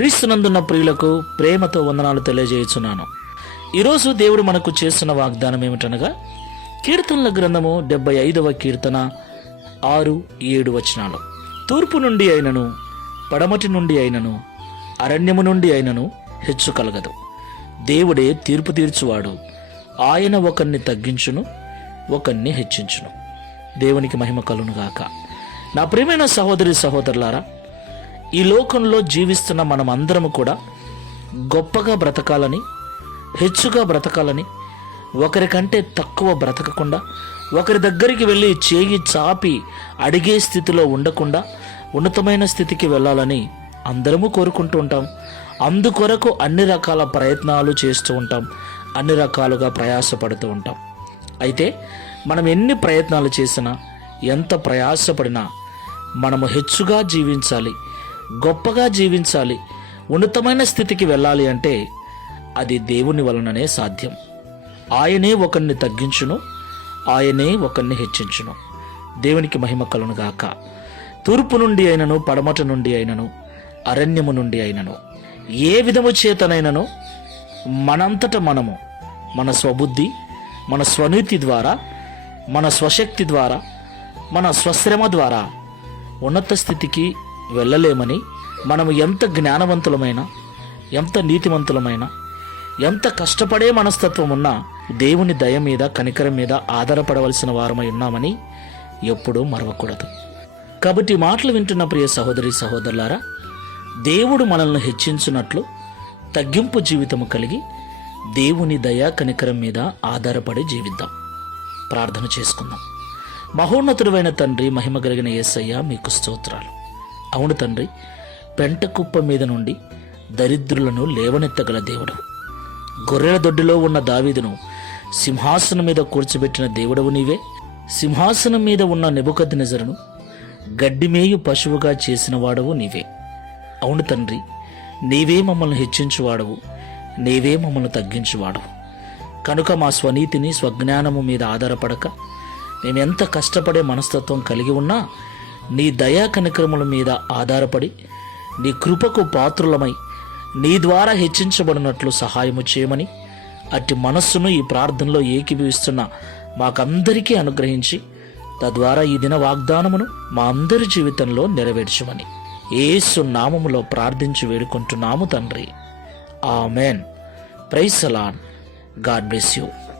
క్రీస్తునందున్న ప్రియులకు ప్రేమతో వందనాలు తెలియజేయుచున్నాను. ఈరోజు దేవుడు మనకు చేస్తున్న వాగ్దానం ఏమిటనగా, కీర్తనల గ్రంథము 75వ కీర్తన 6-7 వచనాలు. తూర్పు నుండి అయినను, పడమటి నుండి అయినను, అరణ్యము నుండి అయినను హెచ్చు కలగదు. దేవుడే తీర్పు తీర్చువాడు. ఆయన ఒకరిని తగ్గించును, ఒకరిని హెచ్చించును. దేవునికి మహిమ కలుగునుగాక. నా ప్రియమైన సహోదరి సహోదరులారా, ఈ లోకంలో జీవిస్తున్న మనమందరము కూడా గొప్పగా బ్రతకాలని, హెచ్చుగా బ్రతకాలని, ఒకరికంటే తక్కువ బ్రతకకుండా, ఒకరి దగ్గరికి వెళ్ళి చేయి చాపి అడిగే స్థితిలో ఉండకుండా ఉన్నతమైన స్థితికి వెళ్ళాలని అందరము కోరుకుంటూ ఉంటాం. అందుకొరకు అన్ని రకాల ప్రయత్నాలు చేస్తూ ఉంటాం, అన్ని రకాలుగా ప్రయాసపడుతూ ఉంటాం. అయితే మనం ఎన్ని ప్రయత్నాలు చేసినా, ఎంత ప్రయాసపడినా మనము హెచ్చుగా జీవించాలి, గొప్పగా జీవించాలి, ఉన్నతమైన స్థితికి వెళ్ళాలి అంటే అది దేవుని వలననే సాధ్యం. ఆయనే ఒకరిని తగ్గించును, ఆయనే ఒకరిని హెచ్చించును. దేవునికి మహిమ కలుగునుగాక. తూర్పు నుండి అయినను, పడమట నుండి అయినను, అరణ్యము నుండి అయినను, ఏ విధము చేతనైనను మనంతట మనము మన స్వబుద్ధి, మన స్వనీతి ద్వారా, మన స్వశక్తి ద్వారా, మన స్వశ్రమ ద్వారా ఉన్నత స్థితికి వెళ్ళలేమని, మనము ఎంత జ్ఞానవంతులమైనా, ఎంత నీతిమంతులమైనా, ఎంత కష్టపడే మనస్తత్వం ఉన్నా దేవుని దయ మీద, కనికరం మీద ఆధారపడవలసిన వారమై ఉన్నామని ఎప్పుడూ మరవకూడదు. కాబట్టి మాటలు వింటున్న ప్రియ సహోదరి సహోదరులారా, దేవుడు మనల్ని హెచ్చించున్నట్లు తగ్గింపు జీవితము కలిగి దేవుని దయ కనికరం మీద ఆధారపడి జీవిద్దాం. ప్రార్థన చేసుకుందాం. మహోన్నతుడైన తండ్రి, మహిమ కలిగిన యేసయ్య, మీకు స్తోత్రాలు. అవును తండ్రి, పెంట కుప్ప మీద నుండి దరిద్రులను లేవనెత్తగల దేవుడు. గొర్రెల దొడ్డిలో ఉన్న దావీదును సింహాసనం మీద కూర్చోబెట్టిన దేవుడవు నీవే. సింహాసనం మీద ఉన్న నెబుకద్నెజరును గడ్డిమేయు పశువుగా చేసిన వాడవు నీవే. అవును తండ్రి, నీవే మమ్మల్ని హెచ్చించువాడవు, నీవే మమ్మల్ని తగ్గించువాడవు. కనుక మా స్వనీతిని, స్వజ్ఞానము మీద ఆధారపడక, మేమెంత కష్టపడే మనస్తత్వం కలిగి ఉన్నా నీ దయా కనికరముల మీద ఆధారపడి నీ కృపకు పాత్రులమై నీ ద్వారా హెచ్చించబడినట్లు సహాయము చేయమని, అట్టి మనస్సును ఈ ప్రార్థనలో ఏకీభవిస్తున్న మాకందరికీ అనుగ్రహించి, తద్వారా ఈ దిన వాగ్దానమును మా అందరి జీవితంలో నెరవేర్చమని యేసు నామములో ప్రార్థించి వేడుకుంటున్నాము తండ్రి. Amen. Praise the lord. God bless you.